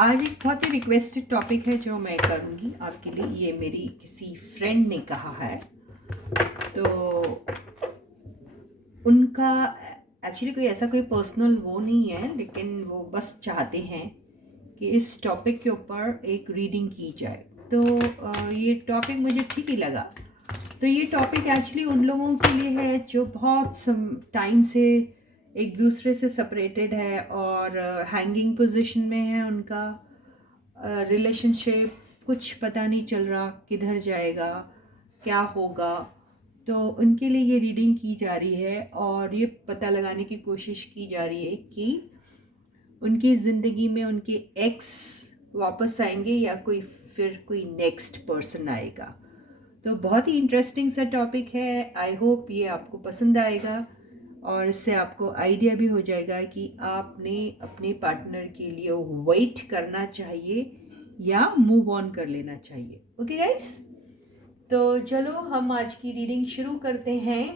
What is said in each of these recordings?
आज एक बहुत ही रिक्वेस्टेड टॉपिक है जो मैं करूँगी आपके लिए। ये मेरी किसी फ्रेंड ने कहा है, तो उनका एक्चुअली कोई पर्सनल वो नहीं है, लेकिन वो बस चाहते हैं कि इस टॉपिक के ऊपर एक रीडिंग की जाए। तो ये टॉपिक मुझे ठीक ही लगा। तो ये टॉपिक एक्चुअली उन लोगों के लिए है जो बहुत सम टाइम से एक दूसरे से सेपरेटेड है और हैंगिंग पोजीशन में है। उनका रिलेशनशिप कुछ पता नहीं चल रहा, किधर जाएगा, क्या होगा। तो उनके लिए ये रीडिंग की जा रही है और ये पता लगाने की कोशिश की जा रही है कि उनकी ज़िंदगी में उनके एक्स वापस आएंगे या कोई नेक्स्ट पर्सन आएगा। तो बहुत ही इंटरेस्टिंग सा टॉपिक है। आई होप ये आपको पसंद आएगा और इससे आपको आइडिया भी हो जाएगा कि आपने अपने पार्टनर के लिए वेट करना चाहिए या मूव ऑन कर लेना चाहिए। ओके गाइस, तो चलो हम आज की रीडिंग शुरू करते हैं।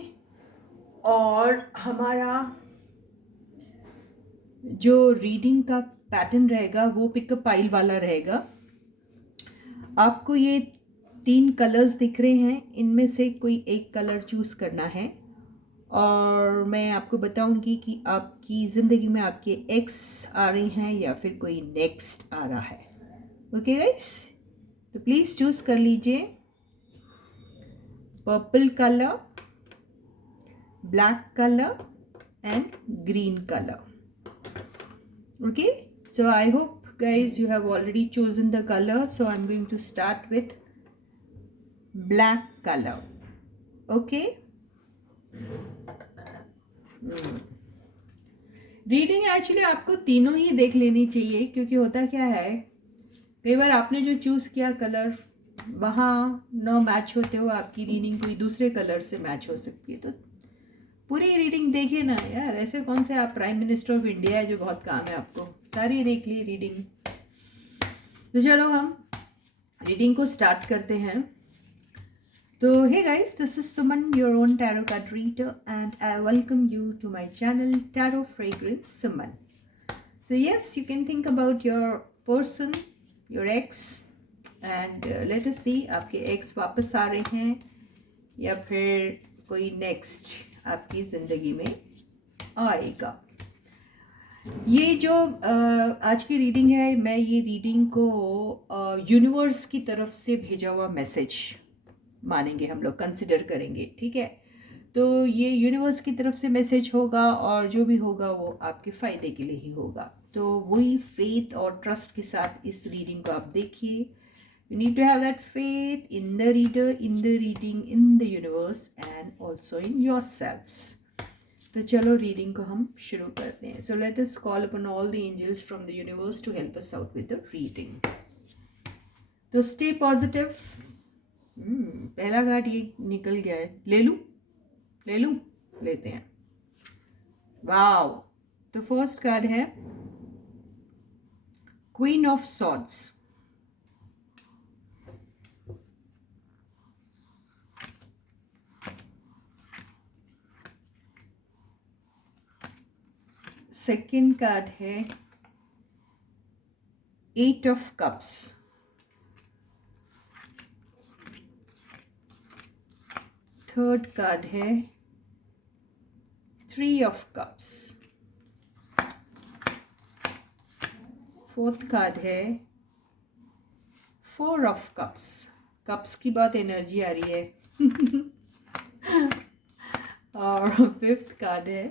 और हमारा जो रीडिंग का पैटर्न रहेगा वो पिकअप पाइल वाला रहेगा। आपको ये 3 कलर्स दिख रहे हैं, इनमें से कोई एक कलर चूज़ करना है और मैं आपको बताऊंगी कि आपकी ज़िंदगी में आपके एक्स आ रहे हैं या फिर कोई नेक्स्ट आ रहा है। ओके गाइस, तो प्लीज़ चूज़ कर लीजिए purple colour, black colour and green colour. Okay, so I hope guys you have already chosen the color, so I'm going to start with black color. Okay, reading actually आपको तीनों ही देख लेनी चाहिए, क्योंकि होता क्या है, कई बार आपने जो चूज़ किया कलर वहाँ न मैच होते हो, आपकी रीडिंग कोई दूसरे कलर से मैच हो सकती है। तो पूरी रीडिंग देखिए ना यार, ऐसे कौन से आप प्राइम मिनिस्टर ऑफ इंडिया है जो बहुत काम है आपको, सारी देख ली रीडिंग। तो चलो हम रीडिंग को स्टार्ट करते हैं। तो hey guys, this is Suman, your own tarot card reader, and I welcome you to my channel tarot fragrance Suman. तो yes, you can think about your person, your ex, and let us see आपके ex वापस आ रहे हैं या फिर कोई next आपकी ज़िंदगी में आएगा। ये जो आज की रीडिंग है, मैं ये रीडिंग को यूनिवर्स की तरफ से भेजा हुआ मैसेज मानेंगे, हम लोग कंसिडर करेंगे, ठीक है। तो ये यूनिवर्स की तरफ से मैसेज होगा और जो भी होगा वो आपके फ़ायदे के लिए ही होगा। तो वही फेथ और ट्रस्ट के साथ इस रीडिंग को आप देखिए। You need to have that faith in the reader, in the reading, in the universe and also in yourselves. तो चलो रीडिंग को हम शुरू करते हैं। So let us call upon all the angels from the universe to help us out with the reading. तो stay positive. पहला card ये निकल गया है, ले लूं, लेते हैं। वाओ, तो फर्स्ट कार्ड है queen of swords. Second card है 8 ऑफ कप्स। थर्ड कार्ड है 3 ऑफ कप्स। फोर्थ कार्ड है 4 ऑफ कप्स। कप्स की बहुत एनर्जी आ रही है। और फिफ्थ कार्ड है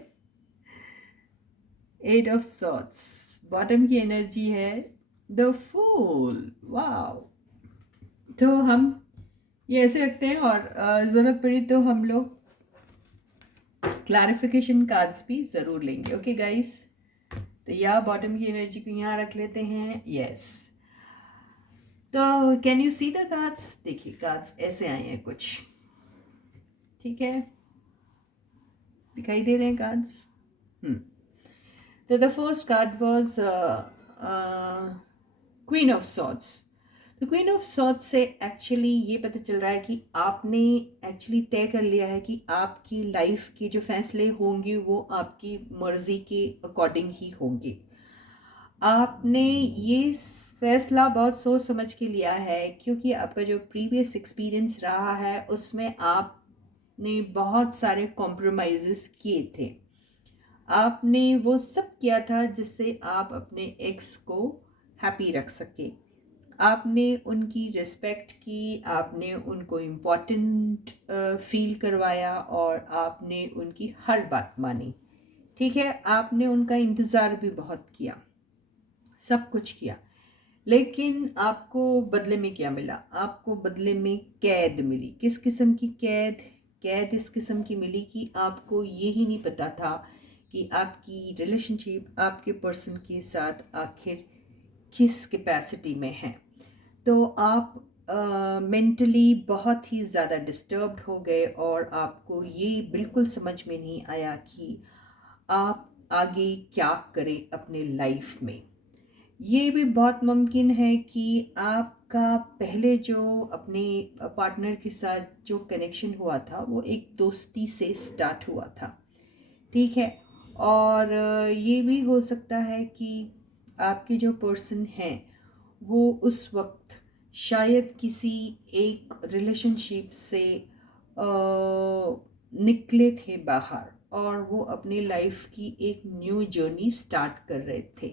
8 ऑफ सॉर्ड्स। बॉटम की एनर्जी है द फूल। वाओ, तो हम ये ऐसे रखते हैं और ज़रूरत पड़ी तो हम लोग क्लैरिफिकेशन कार्ड्स भी ज़रूर लेंगे। ओके गाइस, तो या बॉटम की एनर्जी को यहाँ रख लेते हैं। यस, तो can you see the cards? देखिए कार्ड्स ऐसे आए हैं कुछ, ठीक है, दिखाई दे रहे हैं कार्ड्स। तो the first card was queen of swords. तो क्वीन ऑफ सॉर्ड्स से एक्चुअली ये पता चल रहा है कि आपने एक्चुअली तय कर लिया है कि आपकी लाइफ के जो फैसले होंगे वो आपकी मर्जी के अकॉर्डिंग ही होंगे। आपने ये फैसला बहुत सोच समझ के लिया है, क्योंकि आपका जो प्रीवियस एक्सपीरियंस रहा है उसमें आपने बहुत सारे कॉम्प्रोमाइज़ेस किए थे। आपने वो सब किया था जिससे आप अपने एक्स को हैप्पी रख सके। आपने उनकी रिस्पेक्ट की, आपने उनको इम्पोर्टेंट फील करवाया और आपने उनकी हर बात मानी। ठीक है, आपने उनका इंतज़ार भी बहुत किया, सब कुछ किया, लेकिन आपको बदले में क्या मिला? आपको बदले में कैद मिली। किस किस्म की कैद? कैद इस किस्म की मिली कि आपको ये ही नहीं पता था कि आपकी रिलेशनशिप आपके पर्सन के साथ आखिर किस कैपेसिटी में है। तो आप मेंटली बहुत ही ज़्यादा डिस्टर्ब्ड हो गए और आपको ये बिल्कुल समझ में नहीं आया कि आप आगे क्या करें अपने लाइफ में। ये भी बहुत मुमकिन है कि आपका पहले जो अपने पार्टनर के साथ जो कनेक्शन हुआ था वो एक दोस्ती से स्टार्ट हुआ था। ठीक है, और ये भी हो सकता है कि आपके जो पर्सन हैं वो उस वक्त शायद किसी एक रिलेशनशिप से अ, निकले थे बाहर और वो अपनी लाइफ की एक न्यू जर्नी स्टार्ट कर रहे थे।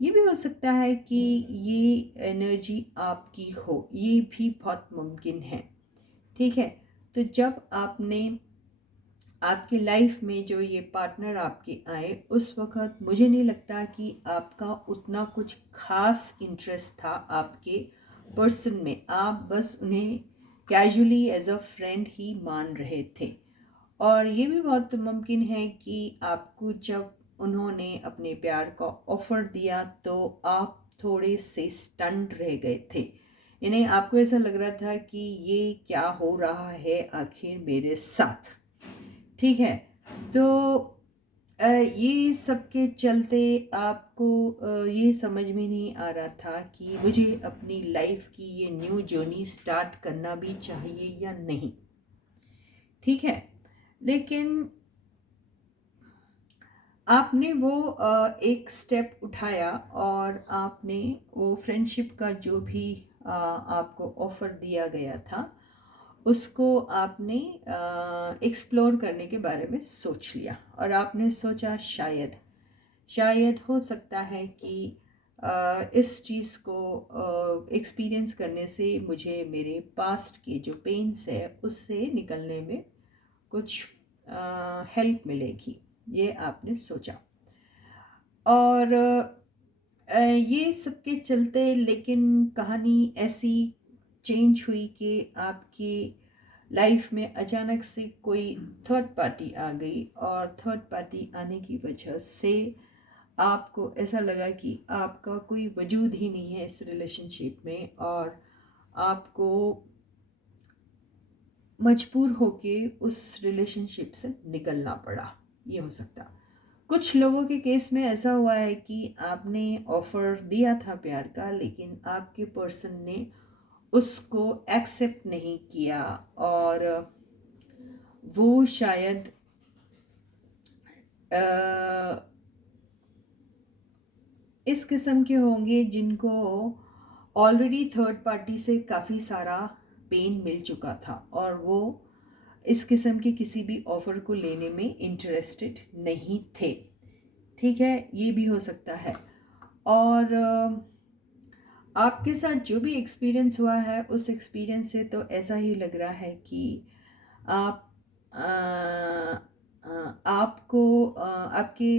ये भी हो सकता है कि ये एनर्जी आपकी हो, ये भी बहुत मुमकिन है। ठीक है, तो जब आपने आपकी लाइफ में जो ये पार्टनर आपके आए उस वक़्त मुझे नहीं लगता कि आपका उतना कुछ ख़ास इंटरेस्ट था आपके पर्सन में। आप बस उन्हें कैजुअली एज अ फ्रेंड ही मान रहे थे। और ये भी बहुत मुमकिन है कि आपको जब उन्होंने अपने प्यार का ऑफ़र दिया तो आप थोड़े से स्टन्ड रह गए थे। यानी आपको ऐसा लग रहा था कि ये क्या हो रहा है आखिर मेरे साथ। ठीक है, तो ये सब के चलते आपको ये समझ में नहीं आ रहा था कि मुझे अपनी लाइफ की ये न्यू जर्नी स्टार्ट करना भी चाहिए या नहीं। ठीक है, लेकिन आपने वो एक स्टेप उठाया और आपने वो फ्रेंडशिप का जो भी आपको ऑफ़र दिया गया था उसको आपने एक्सप्लोर करने के बारे में सोच लिया और आपने सोचा शायद शायद हो सकता है कि इस चीज़ को एक्सपीरियंस करने से मुझे मेरे पास्ट के जो पेन्स है उससे निकलने में कुछ हेल्प मिलेगी, ये आपने सोचा। और ये सबके चलते लेकिन कहानी ऐसी चेंज हुई कि आपकी लाइफ में अचानक से कोई थर्ड पार्टी आ गई और थर्ड पार्टी आने की वजह से आपको ऐसा लगा कि आपका कोई वजूद ही नहीं है इस रिलेशनशिप में और आपको मजबूर होके उस रिलेशनशिप से निकलना पड़ा। ये हो सकता। कुछ लोगों के केस में ऐसा हुआ है कि आपने ऑफ़र दिया था प्यार का लेकिन आपके पर्सन ने उसको एक्सेप्ट नहीं किया और वो शायद इस किस्म के होंगे जिनको ऑलरेडी थर्ड पार्टी से काफ़ी सारा पेन मिल चुका था और वो इस किस्म के किसी भी ऑफ़र को लेने में इंटरेस्टेड नहीं थे। ठीक है, ये भी हो सकता है। और आपके साथ जो भी एक्सपीरियंस हुआ है उस एक्सपीरियंस से तो ऐसा ही लग रहा है कि आप आपको आपके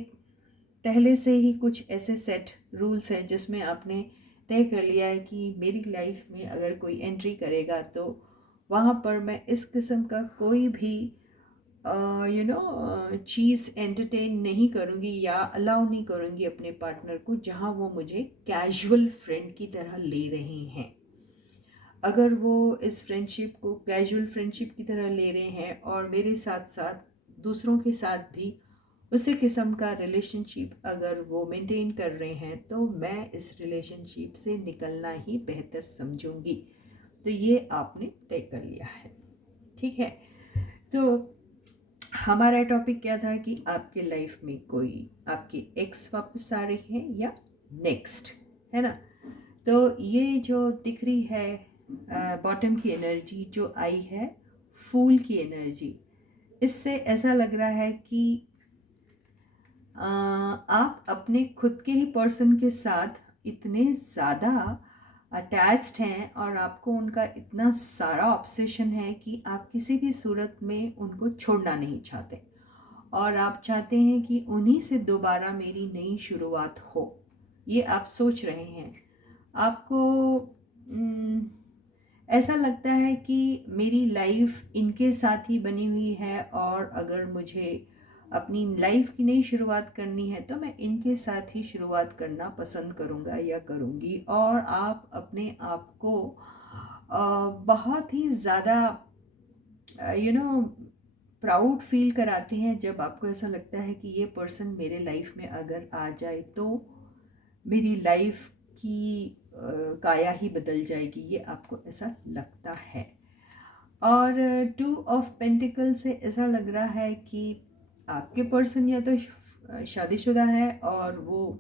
पहले से ही कुछ ऐसे सेट रूल्स हैं जिसमें आपने तय कर लिया है कि मेरी लाइफ में अगर कोई एंट्री करेगा तो वहाँ पर मैं इस किस्म का कोई भी चीज़ एंटरटेन नहीं करूँगी या अलाउ नहीं करूँगी अपने पार्टनर को जहाँ वो मुझे कैजुअल फ्रेंड की तरह ले रहे हैं। अगर वो इस फ्रेंडशिप को कैजुअल फ्रेंडशिप की तरह ले रहे हैं और मेरे साथ साथ दूसरों के साथ भी उसी किस्म का रिलेशनशिप अगर वो मेंटेन कर रहे हैं तो मैं इस रिलेशनशिप से निकलना ही बेहतर समझूंगी। तो ये आपने तय कर लिया है। ठीक है, तो हमारा टॉपिक क्या था कि आपके लाइफ में कोई आपके एक्स वापस आ रहे हैं या नेक्स्ट, है ना। तो ये जो दिख रही है बॉटम की एनर्जी जो आई है, फूल की एनर्जी, इससे ऐसा लग रहा है कि आप अपने खुद के ही पर्सन के साथ इतने ज़्यादा अटैच्ड हैं और आपको उनका इतना सारा ऑब्सेशन है कि आप किसी भी सूरत में उनको छोड़ना नहीं चाहते और आप चाहते हैं कि उन्हीं से दोबारा मेरी नई शुरुआत हो। ये आप सोच रहे हैं। आपको ऐसा लगता है कि मेरी लाइफ इनके साथ ही बनी हुई है और अगर मुझे अपनी लाइफ की नई शुरुआत करनी है तो मैं इनके साथ ही शुरुआत करना पसंद करूँगा या करूँगी। और आप अपने आप को बहुत ही ज़्यादा प्राउड फील कराते हैं जब आपको ऐसा लगता है कि ये पर्सन मेरे लाइफ में अगर आ जाए तो मेरी लाइफ की काया ही बदल जाएगी, ये आपको ऐसा लगता है। और 2 ऑफ पेंटिकल से ऐसा लग रहा है कि आपके पर्सन या तो शादीशुदा है और वो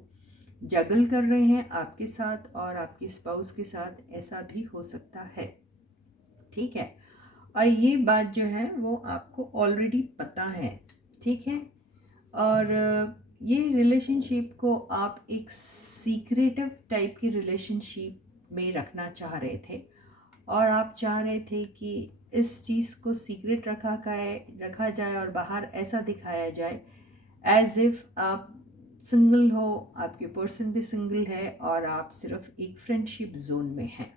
जगल कर रहे हैं आपके साथ और आपकी स्पाउस के साथ, ऐसा भी हो सकता है। ठीक है, और ये बात जो है वो आपको ऑलरेडी पता है। ठीक है, और ये रिलेशनशिप को आप एक सीक्रेटिव टाइप की रिलेशनशिप में रखना चाह रहे थे और आप चाह रहे थे कि इस चीज़ को सीक्रेट रखा जाए और बाहर ऐसा दिखाया जाए एज इफ़ आप सिंगल हो, आपके पर्सन भी सिंगल है और आप सिर्फ एक फ्रेंडशिप जोन में हैं।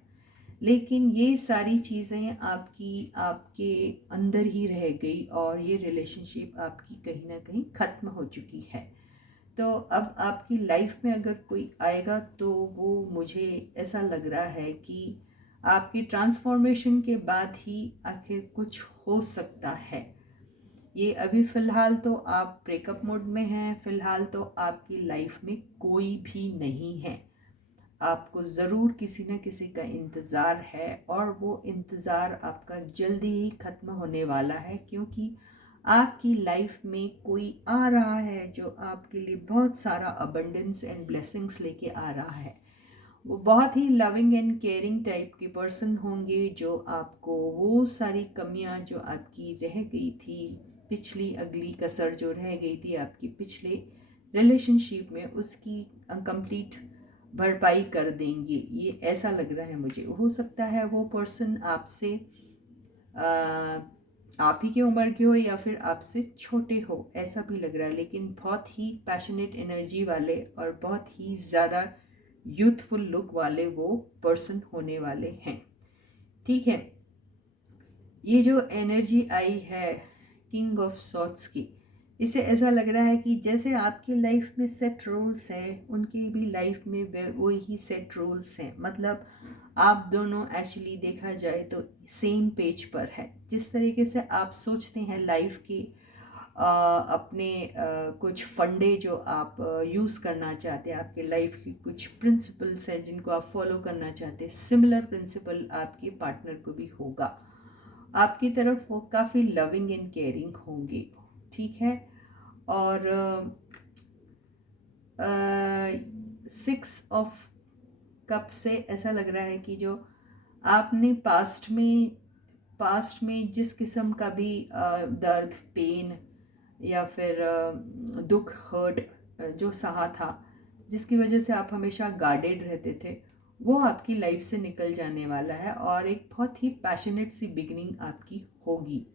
लेकिन ये सारी चीज़ें आपके अंदर ही रह गई और ये रिलेशनशिप आपकी कहीं ना कहीं ख़त्म हो चुकी है। तो अब आपकी लाइफ में अगर कोई आएगा तो वो मुझे ऐसा लग रहा है कि आपकी ट्रांसफॉर्मेशन के बाद ही आखिर कुछ हो सकता है। ये अभी फ़िलहाल तो आप ब्रेकअप मोड में हैं, फ़िलहाल तो आपकी लाइफ में कोई भी नहीं है। आपको ज़रूर किसी न किसी का इंतज़ार है और वो इंतज़ार आपका जल्दी ही ख़त्म होने वाला है, क्योंकि आपकी लाइफ में कोई आ रहा है जो आपके लिए बहुत सारा अबंडेंस एंड ब्लेसिंग्स लेके आ रहा है। वो बहुत ही लविंग एंड केयरिंग टाइप के पर्सन होंगे जो आपको वो सारी कमियां जो आपकी रह गई थी, पिछली अगली कसर जो रह गई थी आपकी पिछले रिलेशनशिप में, उसकी कंप्लीट भरपाई कर देंगे। ये ऐसा लग रहा है मुझे। हो सकता है वो पर्सन आपसे आप ही की उम्र के हो या फिर आपसे छोटे हो, ऐसा भी लग रहा है, लेकिन बहुत ही पैशनेट एनर्जी वाले और बहुत ही ज़्यादा यूथफुल लुक वाले वो पर्सन होने वाले हैं। ठीक है, ये जो एनर्जी आई है किंग ऑफ सॉर्ड्स की, इसे ऐसा लग रहा है कि जैसे आपकी लाइफ में सेट रूल्स हैं, उनकी भी लाइफ में वही सेट रूल्स हैं। मतलब आप दोनों एक्चुअली देखा जाए तो सेम पेज पर है। जिस तरीके से आप सोचते हैं लाइफ की अपने कुछ फंडे जो आप यूज़ करना चाहते हैं, आपके लाइफ की कुछ प्रिंसिपल्स हैं जिनको आप फॉलो करना चाहते हैं, सिमिलर प्रिंसिपल आपके पार्टनर को भी होगा। आपकी तरफ वो काफ़ी लविंग एंड केयरिंग होंगे। ठीक है, और 6 ऑफ कप से ऐसा लग रहा है कि जो आपने पास्ट में जिस किस्म का भी दर्द, पेन या फिर दुख, हर्ट जो सहा था, जिसकी वजह से आप हमेशा गार्डेड रहते थे, वो आपकी लाइफ से निकल जाने वाला है और एक बहुत ही पैशनेट सी बिगिनिंग आपकी होगी।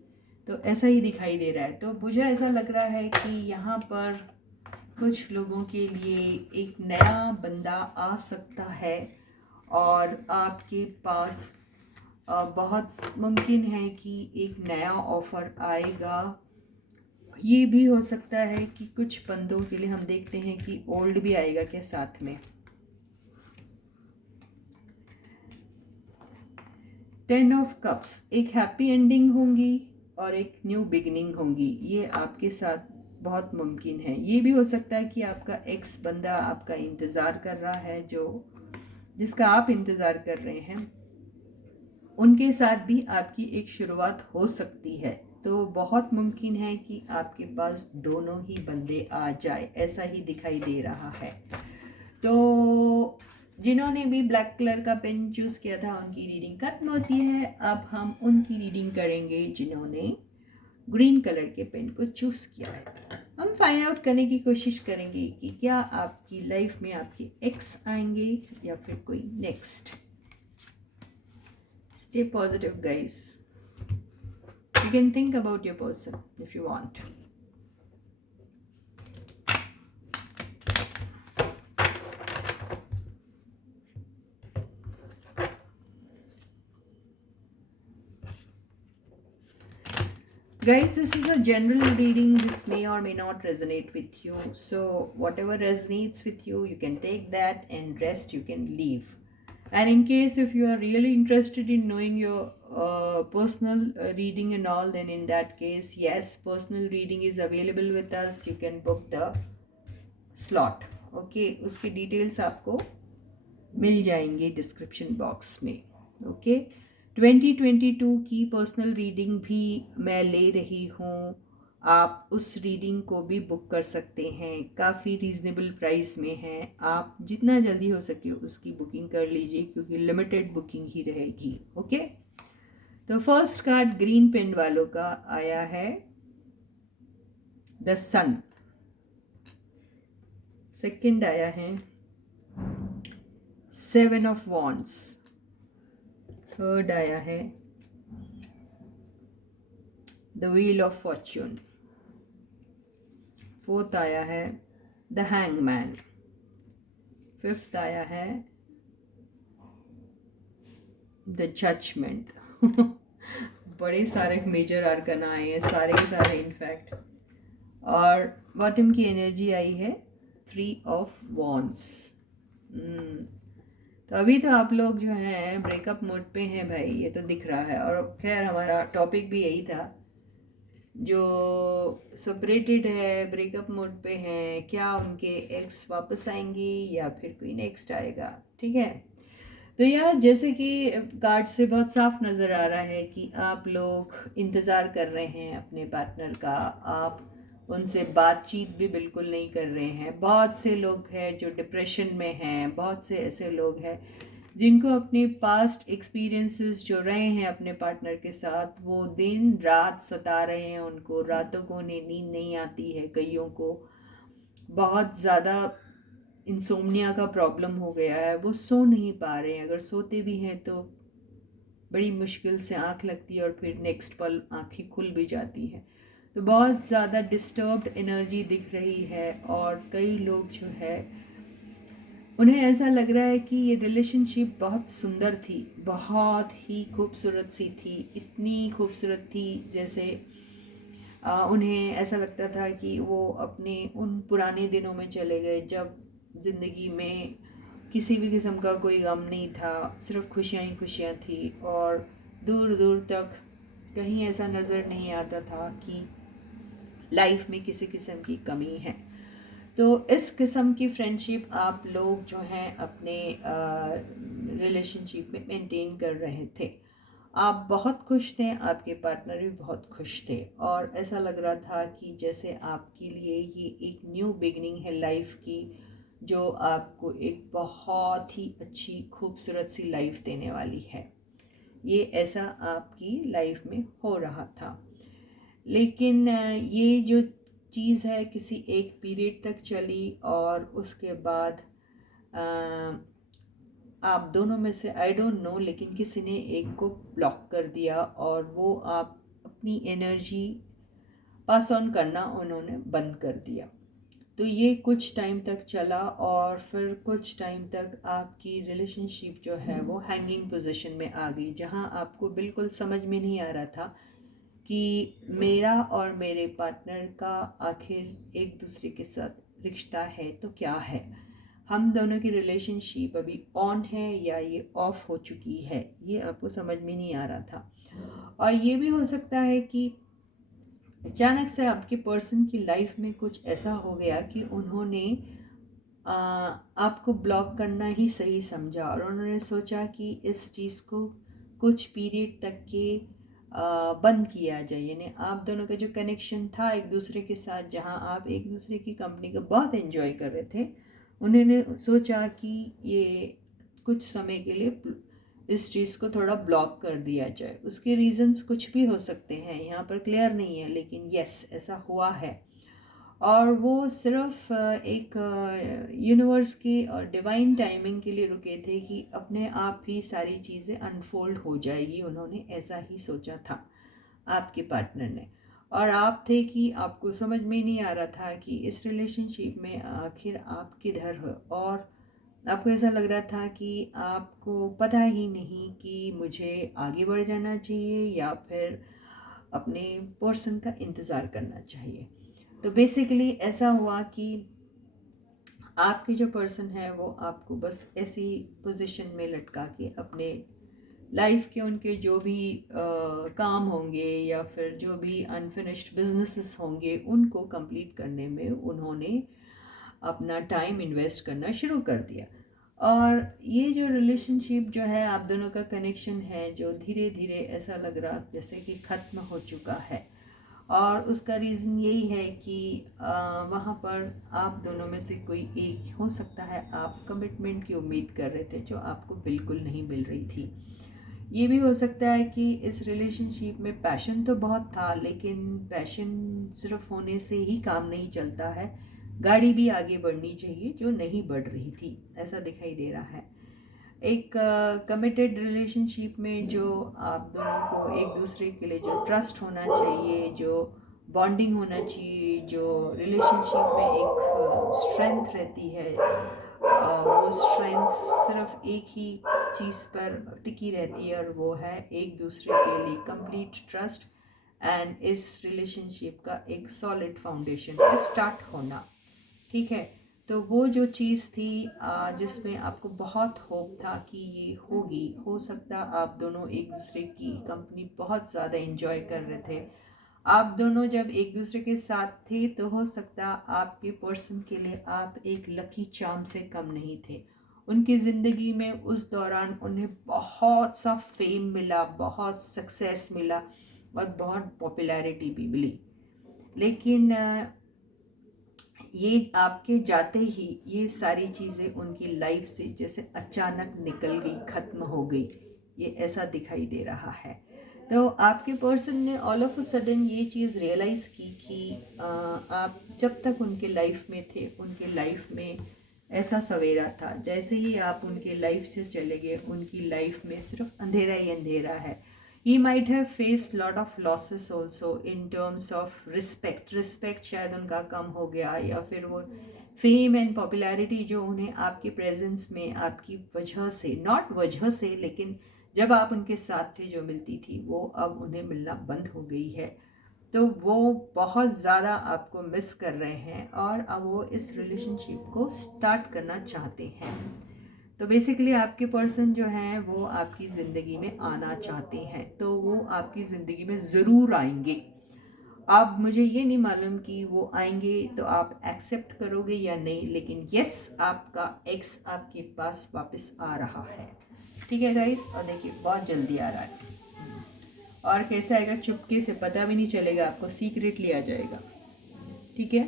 तो ऐसा ही दिखाई दे रहा है। तो मुझे ऐसा लग रहा है कि यहाँ पर कुछ लोगों के लिए एक नया बंदा आ सकता है और आपके पास बहुत मुमकिन है कि एक नया ऑफ़र आएगा। ये भी हो सकता है कि कुछ बंदों के लिए हम देखते हैं कि ओल्ड भी आएगा क्या साथ में। 10 ऑफ कप्स, एक हैप्पी एंडिंग होंगी और एक न्यू बिगिनिंग होंगी, ये आपके साथ बहुत मुमकिन है। ये भी हो सकता है कि आपका एक्स बंदा आपका इंतज़ार कर रहा है, जिसका आप इंतज़ार कर रहे हैं, उनके साथ भी आपकी एक शुरुआत हो सकती है। तो बहुत मुमकिन है कि आपके पास दोनों ही बंदे आ जाए, ऐसा ही दिखाई दे रहा है। तो जिन्होंने भी ब्लैक कलर का पेन चूज़ किया था उनकी रीडिंग खत्म होती है। अब हम उनकी रीडिंग करेंगे जिन्होंने ग्रीन कलर के पेन को चूज़ किया है। हम फाइंड आउट करने की कोशिश करेंगे कि क्या आपकी लाइफ में आपके एक्स आएंगे या फिर कोई next. Stay positive guys, you can think about your person if you want. Guys, this is a general reading. This may or may not resonate with you. So whatever resonates with you, you can take that, and rest you can leave. And in case if you are really interested in knowing your personal reading and all, then in that case, yes, personal reading is available with us. You can book the slot. Okay, उसके details आपको मिल जाएंगे description box में। Okay, 2022 की personal reading भी मैं ले रही हूँ। आप उस रीडिंग को भी बुक कर सकते हैं, काफ़ी रीज़नेबल प्राइस में है। आप जितना जल्दी हो सके उसकी बुकिंग कर लीजिए क्योंकि लिमिटेड बुकिंग ही रहेगी। ओके, तो फर्स्ट कार्ड ग्रीन पेन वालों का आया है द सन। सेकंड आया है सेवन ऑफ वॉन्ड्स। थर्ड आया है the wheel of Fortune. Fourth आया है द हैंगमैन। फिफ्थ आया है द जजमेंट। बड़े सारे मेजर आर्कन आए हैं, सारे के सारे इनफैक्ट। और बॉटम की एनर्जी आई है थ्री ऑफ वॉन्ड्स। तो अभी तो आप लोग जो हैं ब्रेकअप मोड पे हैं भाई, ये तो दिख रहा है। और खैर हमारा टॉपिक भी यही था, जो सेपरेटेड है, ब्रेकअप मोड पे हैं, क्या उनके एक्स वापस आएंगे या फिर कोई नेक्स्ट आएगा। ठीक है, तो यार जैसे कि कार्ड से बहुत साफ नज़र आ रहा है कि आप लोग इंतज़ार कर रहे हैं अपने पार्टनर का, आप उनसे बातचीत भी बिल्कुल नहीं कर रहे हैं। बहुत से लोग हैं जो डिप्रेशन में हैं, बहुत से ऐसे लोग हैं जिनको अपने पास्ट एक्सपीरियंसेस जो रहे हैं अपने पार्टनर के साथ वो दिन रात सता रहे हैं उनको। रातों को उन्हें नींद नहीं आती है, कईयों को बहुत ज़्यादा इंसोम्निया का प्रॉब्लम हो गया है, वो सो नहीं पा रहे हैं। अगर सोते भी हैं तो बड़ी मुश्किल से आँख लगती है और फिर नेक्स्ट पल आँखें खुल भी जाती हैं। तो बहुत ज़्यादा डिस्टर्ब्ड एनर्जी दिख रही है। और कई लोग जो है उन्हें ऐसा लग रहा है कि ये रिलेशनशिप बहुत सुंदर थी, बहुत ही खूबसूरत सी थी, इतनी खूबसूरत थी जैसे उन्हें ऐसा लगता था कि वो अपने उन पुराने दिनों में चले गए जब ज़िंदगी में किसी भी किस्म का कोई गम नहीं था, सिर्फ खुशियाँ ही खुशियाँ थी। और दूर दूर तक कहीं ऐसा नज़र नहीं आता था कि लाइफ में किसी किस्म की कमी है। तो इस किस्म की फ्रेंडशिप आप लोग जो हैं अपने रिलेशनशिप में मेंटेन कर रहे थे। आप बहुत खुश थे, आपके पार्टनर भी बहुत खुश थे और ऐसा लग रहा था कि जैसे आपके लिए ये एक न्यू बिगनिंग है लाइफ की, जो आपको एक बहुत ही अच्छी खूबसूरत सी लाइफ देने वाली है। ये ऐसा आपकी लाइफ में हो रहा था। लेकिन ये जो चीज़ है किसी एक पीरियड तक चली और उसके बाद आप दोनों में से आई डोंट नो, लेकिन किसी ने एक को ब्लॉक कर दिया और वो आप अपनी एनर्जी पास ऑन करना उन्होंने बंद कर दिया। तो ये कुछ टाइम तक चला और फिर कुछ टाइम तक आपकी रिलेशनशिप जो है वो हैंगिंग पोजीशन में आ गई, जहाँ आपको बिल्कुल समझ में नहीं आ रहा था कि मेरा और मेरे पार्टनर का आखिर एक दूसरे के साथ रिश्ता है तो क्या है। हम दोनों की रिलेशनशिप अभी ऑन है या ये ऑफ हो चुकी है, ये आपको समझ में नहीं आ रहा था। और ये भी हो सकता है कि अचानक से आपके पर्सन की लाइफ में कुछ ऐसा हो गया कि उन्होंने आपको ब्लॉक करना ही सही समझा और उन्होंने सोचा कि इस चीज़ को कुछ पीरियड तक के बंद किया जाए। यानी आप दोनों का जो कनेक्शन था एक दूसरे के साथ, जहां आप एक दूसरे की कंपनी को बहुत एंजॉय कर रहे थे, उन्होंने सोचा कि ये कुछ समय के लिए इस चीज़ को थोड़ा ब्लॉक कर दिया जाए। उसके रीजंस कुछ भी हो सकते हैं, यहाँ पर क्लियर नहीं है, लेकिन यस ऐसा हुआ है। और वो सिर्फ एक यूनिवर्स की और डिवाइन टाइमिंग के लिए रुके थे कि अपने आप ही सारी चीज़ें अनफोल्ड हो जाएगी। उन्होंने ऐसा ही सोचा था आपके पार्टनर ने। और आप थे कि आपको समझ में नहीं आ रहा था कि इस रिलेशनशिप में आखिर आप किधर हो, और आपको ऐसा लग रहा था कि आपको पता ही नहीं कि मुझे आगे बढ़ जाना चाहिए या फिर अपने पर्सन का इंतज़ार करना चाहिए। तो बेसिकली ऐसा हुआ कि आपके जो पर्सन है वो आपको बस ऐसी पोजीशन में लटका के अपने लाइफ के उनके जो भी काम होंगे या फिर जो भी अनफिनिश्ड बिजनेसेस होंगे उनको कंप्लीट करने में उन्होंने अपना टाइम इन्वेस्ट करना शुरू कर दिया। और ये जो रिलेशनशिप जो है आप दोनों का कनेक्शन है जो धीरे धीरे ऐसा लग रहा जैसे कि ख़त्म हो चुका है। और उसका रीज़न यही है कि वहाँ पर आप दोनों में से कोई एक हो सकता है आप कमिटमेंट की उम्मीद कर रहे थे जो आपको बिल्कुल नहीं मिल रही थी। ये भी हो सकता है कि इस रिलेशनशिप में पैशन तो बहुत था, लेकिन पैशन सिर्फ होने से ही काम नहीं चलता है, गाड़ी भी आगे बढ़नी चाहिए जो नहीं बढ़ रही थी, ऐसा दिखाई दे रहा है। एक कमिटेड रिलेशनशिप में जो आप दोनों को एक दूसरे के लिए जो ट्रस्ट होना चाहिए, जो बॉन्डिंग होना चाहिए, जो रिलेशनशिप में एक स्ट्रेंथ रहती है, वो स्ट्रेंथ सिर्फ एक ही चीज़ पर टिकी रहती है और वो है एक दूसरे के लिए कंप्लीट ट्रस्ट एंड इस रिलेशनशिप का एक सॉलिड फाउंडेशन पर स्टार्ट होना। ठीक है, तो वो जो चीज़ थी जिसमें आपको बहुत होप था कि ये होगी, हो सकता आप दोनों एक दूसरे की कंपनी बहुत ज़्यादा एंजॉय कर रहे थे। आप दोनों जब एक दूसरे के साथ थे तो हो सकता आपके पर्सन के लिए आप एक लकी चार्म से कम नहीं थे। उनकी ज़िंदगी में उस दौरान उन्हें बहुत सा फेम मिला, बहुत सक्सेस मिला और बहुत पॉपुलैरिटी भी मिली। लेकिन ये आपके जाते ही ये सारी चीज़ें उनकी लाइफ से जैसे अचानक निकल गई, ख़त्म हो गई, ये ऐसा दिखाई दे रहा है। तो आपके पर्सन ने ऑल ऑफ अ सडन ये चीज़ रियलाइज़ की कि आप जब तक उनके लाइफ में थे उनके लाइफ में ऐसा सवेरा था, जैसे ही आप उनके लाइफ से चले गए उनकी लाइफ में सिर्फ अंधेरा ही अंधेरा है। He might have faced lot of losses also in terms of respect शायद उनका कम हो गया, या फिर वो फेम एंड पॉपुलैरिटी जो उन्हें आपके प्रेजेंस में आपकी वजह से, नॉट वजह से लेकिन जब आप उनके साथ थे जो मिलती थी, वो अब उन्हें मिलना बंद हो गई है। तो वो बहुत ज़्यादा आपको मिस कर रहे हैं और अब वो इस रिलेशनशिप को स्टार्ट करना चाहते हैं। तो बेसिकली आपके पर्सन जो हैं वो आपकी ज़िंदगी में आना चाहते हैं, तो वो आपकी ज़िंदगी में ज़रूर आएंगे। अब मुझे ये नहीं मालूम कि वो आएंगे तो आप एक्सेप्ट करोगे या नहीं, लेकिन यस आपका एक्स आपके पास वापस आ रहा है। ठीक है गाइस, और देखिए बहुत जल्दी आ रहा है और कैसे आएगा, चुपके से, पता भी नहीं चलेगा आपको, सीक्रेटली आ जाएगा। ठीक है,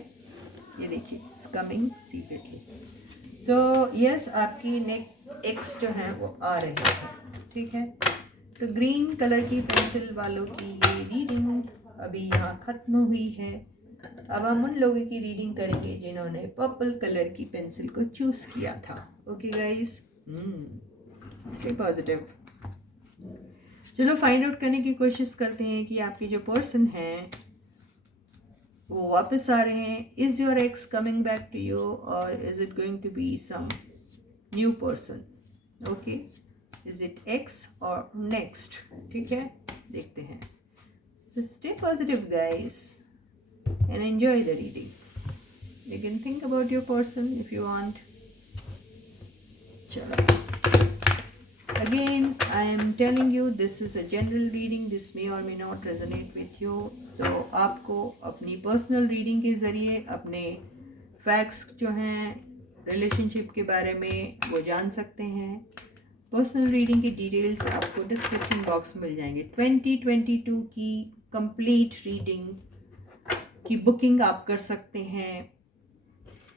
ये देखिए it's coming secretly. So yes आपकी एक्स जो है वो आ रहे हैं। ठीक है, तो ग्रीन कलर की पेंसिल वालों की ये रीडिंग अभी यहाँ ख़त्म हुई है। अब हम उन लोगों की रीडिंग करेंगे जिन्होंने पर्पल कलर की पेंसिल को चूज़ किया था। Okay guys, stay positive. चलो फाइंड आउट करने की कोशिश करते हैं कि आपके जो पर्सन हैं वो वापस आ रहे हैं। Is your ex coming back to you और is it going to be some new person? Okay, is it ex और नेक्स्ट? ठीक है, देखते हैं। Stay positive guys and enjoy the reading. You can think about your person if you want. चलो, again I am telling you this is a general reading, this may or may not resonate with you। तो आपको अपनी personal reading के ज़रिए अपने facts जो हैं relationship के बारे में वो जान सकते हैं। पर्सनल रीडिंग की डिटेल्स आपको डिस्क्रिप्शन बॉक्स में मिल जाएंगे। 2022 की कंप्लीट रीडिंग की बुकिंग आप कर सकते हैं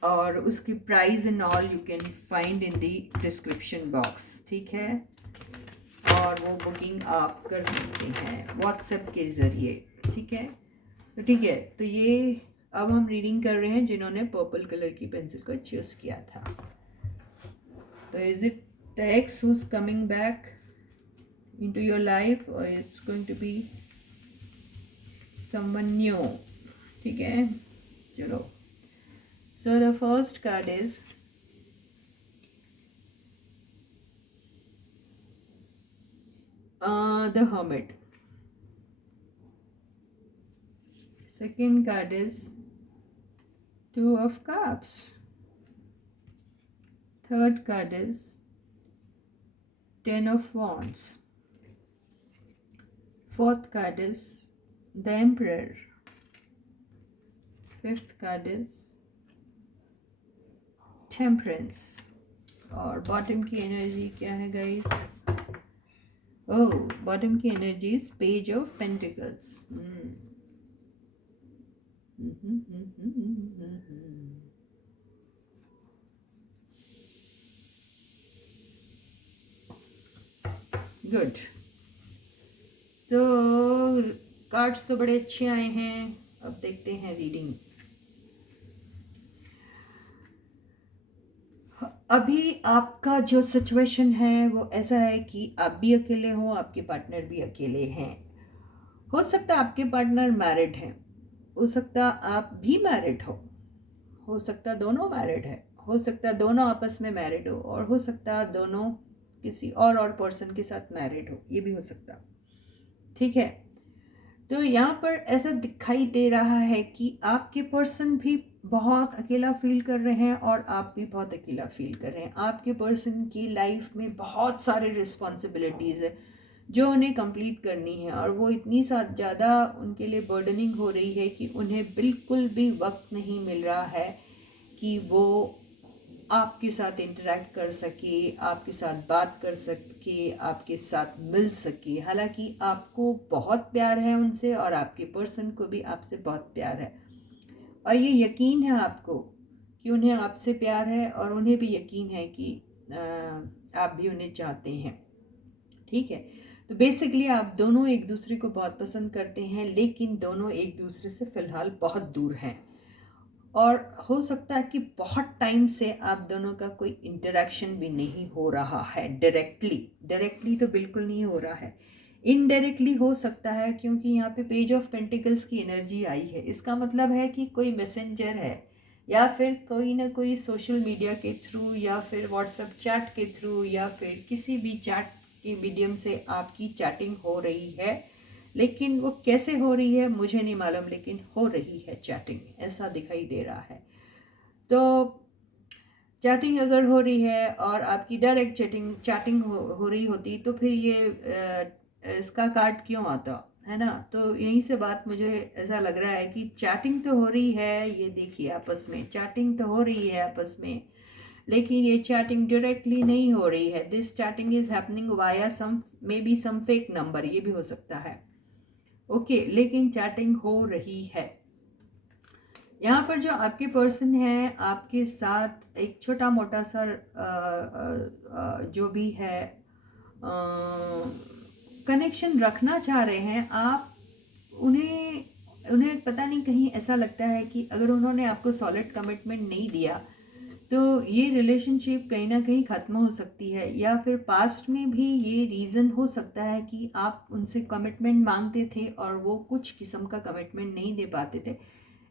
और उसकी price and all you can find in the description box, ठीक है। और वो बुकिंग आप कर सकते हैं व्हाट्सएप के ज़रिए, ठीक है। तो ठीक है, तो ये अब हम रीडिंग कर रहे हैं जिन्होंने पर्पल कलर की पेंसिल को चूज़ किया था। तो is it the x who's coming back into your life or it's going to be someone new, ठीक है। चलो, so the first card is the Hermit. Second card is Two of Cups. Third card is Ten of Wands. Fourth card is the Emperor. Fifth card is Temperance. और bottom की energy क्या है guys? ओह, bottom की energy is page of pentacles. Good. तो cards तो बड़े अच्छे आए हैं, अब देखते हैं रीडिंग। अभी आपका जो सिचुएशन है वो ऐसा है कि आप भी अकेले हो, आपके पार्टनर भी अकेले हैं। हो सकता है आपके पार्टनर मैरिड हैं, हो सकता आप भी मैरिड हो सकता दोनों मैरिड है, हो सकता दोनों आपस में मैरिड हो, और हो सकता दोनों किसी और पर्सन के साथ मैरिड हो, ये भी हो सकता, ठीक है। तो यहाँ पर ऐसा दिखाई दे रहा है कि आपके पर्सन भी बहुत अकेला फील कर रहे हैं और आप भी बहुत अकेला फील कर रहे हैं। आपके पर्सन की लाइफ में बहुत सारे रिस्पॉन्सिबिलिटीज़ है जो उन्हें कंप्लीट करनी है, और वो इतनी ज़्यादा उनके लिए बर्डनिंग हो रही है कि उन्हें बिल्कुल भी वक्त नहीं मिल रहा है कि वो आपके साथ इंटरेक्ट कर सके, आपके साथ बात कर सके, आपके साथ मिल सके। हालांकि आपको बहुत प्यार है उनसे और आपके पर्सन को भी आपसे बहुत प्यार है, और ये यकीन है आपको कि उन्हें आपसे प्यार है, और उन्हें भी यकीन है कि आप भी उन्हें चाहते हैं, ठीक है। तो बेसिकली आप दोनों एक दूसरे को बहुत पसंद करते हैं, लेकिन दोनों एक दूसरे से फ़िलहाल बहुत दूर हैं, और हो सकता है कि बहुत टाइम से आप दोनों का कोई इंटरेक्शन भी नहीं हो रहा है। डायरेक्टली तो बिल्कुल नहीं हो रहा है, इनडायरेक्टली हो सकता है, क्योंकि यहाँ पे पेज ऑफ पेंटिकल्स की एनर्जी आई है। इसका मतलब है कि कोई मैसेंजर है, या फिर कोई ना कोई सोशल मीडिया के थ्रू, या फिर व्हाट्सएप चैट के थ्रू, या फिर किसी भी चैट के मीडियम से आपकी चैटिंग हो रही है। लेकिन वो कैसे हो रही है मुझे नहीं मालूम, लेकिन हो रही है चैटिंग, ऐसा दिखाई दे रहा है। तो चैटिंग अगर हो रही है और आपकी डायरेक्ट चैटिंग हो रही होती तो फिर ये इसका कार्ड क्यों आता, है ना। तो यहीं से बात मुझे ऐसा लग रहा है कि चैटिंग तो हो रही है, ये देखिए आपस में चैटिंग तो हो रही है आपस में, लेकिन ये चैटिंग डायरेक्टली नहीं हो रही है। This chatting is happening via some maybe some fake number, ये भी हो सकता है, ओके। लेकिन चैटिंग हो रही है। यहाँ पर जो आपके पर्सन है आपके साथ एक छोटा मोटा सा जो भी है कनेक्शन रखना चाह रहे हैं आप। उन्हें पता नहीं, कहीं ऐसा लगता है कि अगर उन्होंने आपको सॉलिड कमिटमेंट नहीं दिया तो ये रिलेशनशिप कहीं ना कहीं ख़त्म हो सकती है, या फिर पास्ट में भी ये रीज़न हो सकता है कि आप उनसे कमिटमेंट मांगते थे और वो कुछ किस्म का कमिटमेंट नहीं दे पाते थे,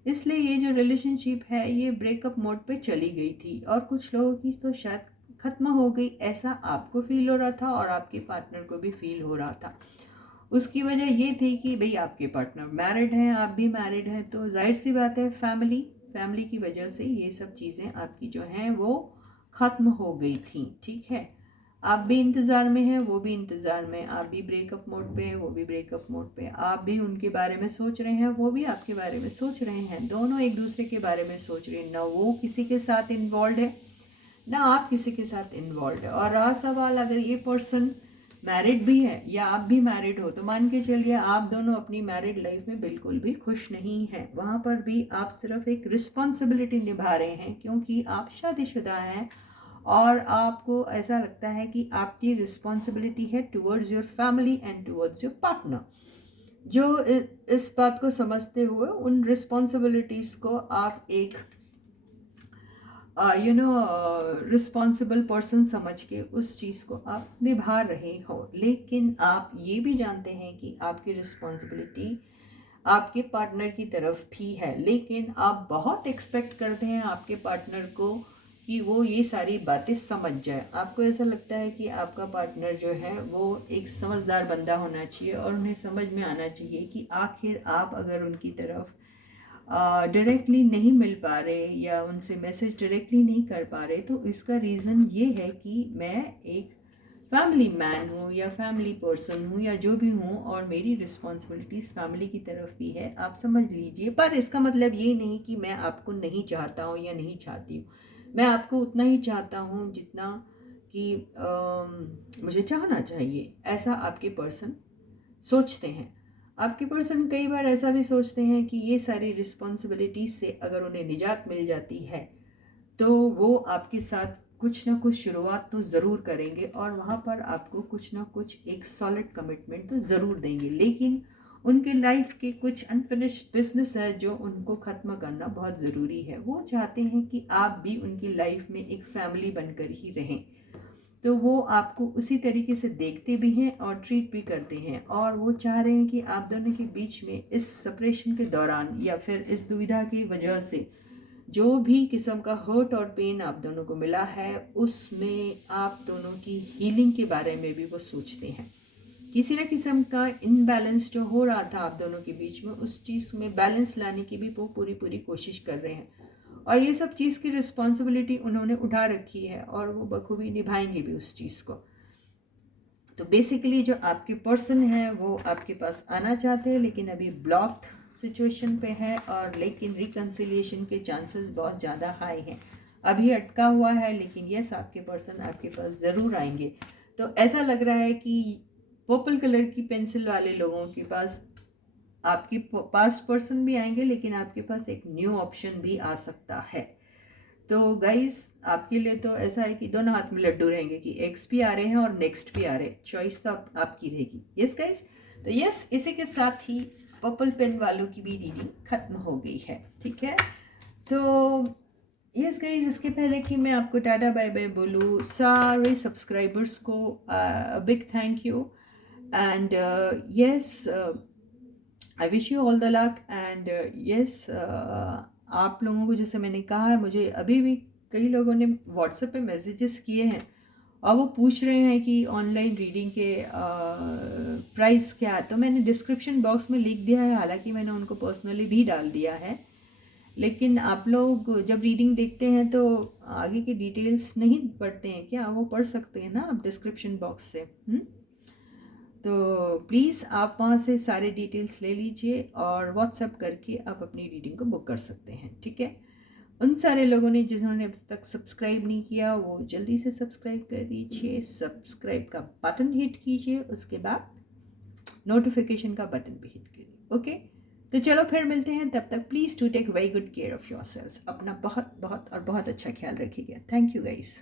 इसलिए ये जो रिलेशनशिप है ये ब्रेकअप मोड पे चली गई थी, और कुछ लोगों की तो शायद ख़त्म हो गई, ऐसा आपको फील हो रहा था और आपके पार्टनर को भी फील हो रहा था। उसकी वजह ये थी कि भाई आपके पार्टनर मैरिड हैं, आप भी मैरिड हैं, तो जाहिर सी बात है फैमिली की वजह से ये सब चीज़ें आपकी जो हैं वो ख़त्म हो गई थी, ठीक है। आप भी इंतज़ार में हैं, वो भी इंतज़ार में, आप भी ब्रेकअप मोड पे, वो भी ब्रेकअप मोड पे, आप भी उनके बारे में सोच रहे हैं, वो भी आपके बारे में सोच रहे हैं, दोनों एक दूसरे के बारे में सोच रहे हैं। ना वो किसी के साथ इन्वॉल्व है, ना आप किसी के साथ इन्वॉल्व है। और रहा सवाल, अगर ये पर्सन मैरिड भी है या आप भी मैरिड हो, तो मान के चलिए आप दोनों अपनी मैरिड लाइफ में बिल्कुल भी खुश नहीं हैं, वहाँ पर भी आप सिर्फ एक रिस्पॉन्सिबिलिटी निभा रहे हैं क्योंकि आप शादीशुदा हैं और आपको ऐसा लगता है कि आपकी रिस्पॉन्सिबिलिटी है towards your family and towards your partner. जो इस बात को समझते हुए उन रिस्पॉन्सिबिलिटीज़ को आप एक रिस्पॉन्सिबल पर्सन समझ के उस चीज़ को आप निभा रहे हो, लेकिन आप ये भी जानते हैं कि आपकी रिस्पॉन्सिबिलिटी आपके पार्टनर की तरफ भी है, लेकिन आप बहुत एक्सपेक्ट करते हैं आपके पार्टनर को कि वो ये सारी बातें समझ जाए। आपको ऐसा लगता है कि आपका पार्टनर जो है वो एक समझदार बंदा होना चाहिए और उन्हें समझ में आना चाहिए कि आखिर आप अगर उनकी तरफ डायरेक्टली नहीं मिल पा रहे या उनसे मैसेज डायरेक्टली नहीं कर पा रहे, तो इसका रीज़न ये है कि मैं एक फैमिली मैन हूँ या फैमिली पर्सन हूँ या जो भी हूँ और मेरी रिस्पॉन्सिबिलिटीज़ फैमिली की तरफ भी है, आप समझ लीजिए। पर इसका मतलब ये नहीं कि मैं आपको नहीं चाहता हूँ या नहीं चाहती हूँ, मैं आपको उतना ही चाहता हूँ जितना कि मुझे चाहना चाहिए, ऐसा आपके पर्सन सोचते हैं। आपके पर्सन कई बार ऐसा भी सोचते हैं कि ये सारी रिस्पॉन्सिबिलिटीज से अगर उन्हें निजात मिल जाती है तो वो आपके साथ कुछ ना कुछ शुरुआत तो ज़रूर करेंगे और वहाँ पर आपको कुछ ना कुछ एक सॉलिड कमिटमेंट तो ज़रूर देंगे, लेकिन उनके लाइफ के कुछ अनफिनिश्ड बिजनेस है जो उनको ख़त्म करना बहुत ज़रूरी है। वो चाहते हैं कि आप भी उनकी लाइफ में एक फैमिली बनकर ही रहें, तो वो आपको उसी तरीके से देखते भी हैं और ट्रीट भी करते हैं और वो चाह रहे हैं कि आप दोनों के बीच में इस सेपरेशन के दौरान या फिर इस दुविधा की वजह से जो भी किस्म का हर्ट और पेन आप दोनों को मिला है उसमें आप दोनों की हीलिंग के बारे में भी वो सोचते हैं। किसी न किस्म का इनबैलेंस जो हो रहा था आप दोनों के बीच में, उस चीज़ में बैलेंस लाने की भी वो पूरी कोशिश कर रहे हैं और ये सब चीज़ की रिस्पॉन्सिबिलिटी उन्होंने उठा रखी है और वो बखूबी निभाएंगे भी उस चीज़ को। तो बेसिकली जो आपके पर्सन है वो आपके पास आना चाहते हैं लेकिन अभी ब्लॉक्ड सिचुएशन पे है और लेकिन रिकन्सिलिएशन के चांसेस बहुत ज़्यादा हाई हैं। अभी अटका हुआ है लेकिन यस आपके पर्सन आपके पास ज़रूर आएंगे। तो ऐसा लग रहा है कि पर्पल कलर की पेंसिल वाले लोगों के पास आपके पास पर्सन भी आएंगे लेकिन आपके पास एक न्यू ऑप्शन भी आ सकता है। तो गाइस आपके लिए तो ऐसा है कि दोनों हाथ में लड्डू रहेंगे कि एक्स भी आ रहे हैं और नेक्स्ट भी आ रहे हैं, चॉइस तो आपकी रहेगी। यस गाइस, तो यस इसी के साथ ही पर्पल पेन वालों की भी रीडिंग खत्म हो गई है। ठीक है, तो यस गाइस इसके पहले कि मैं आपको टाटा बाय बाय बोलूँ, सारे सब्सक्राइबर्स को big thank you and yes I wish you all the luck and yes आप लोगों को जैसे मैंने कहा है, मुझे अभी भी कई लोगों ने व्हाट्सएप पे मैसेजेस किए हैं और वो पूछ रहे हैं कि ऑनलाइन रीडिंग के प्राइस क्या है। तो मैंने डिस्क्रिप्शन बॉक्स में लिख दिया है, हालांकि मैंने उनको पर्सनली भी डाल दिया है, लेकिन आप लोग जब रीडिंग देखते हैं तो आगे की डिटेल्स नहीं पढ़ते हैं क्या? वो पढ़ सकते हैं ना आप डिस्क्रिप्शन बॉक्स से। तो प्लीज़ आप वहाँ से सारे डिटेल्स ले लीजिए और व्हाट्सएप करके आप अपनी रीडिंग को बुक कर सकते हैं। ठीक है, उन सारे लोगों ने जिन्होंने अब तक सब्सक्राइब नहीं किया वो जल्दी से सब्सक्राइब कर दीजिए, सब्सक्राइब का बटन हिट कीजिए, उसके बाद नोटिफिकेशन का बटन भी हिट कीजिए। ओके, तो चलो फिर मिलते हैं, तब तक please to take very good care of your self. अपना बहुत बहुत और बहुत अच्छा ख्याल रखिएगा। Thank you guys.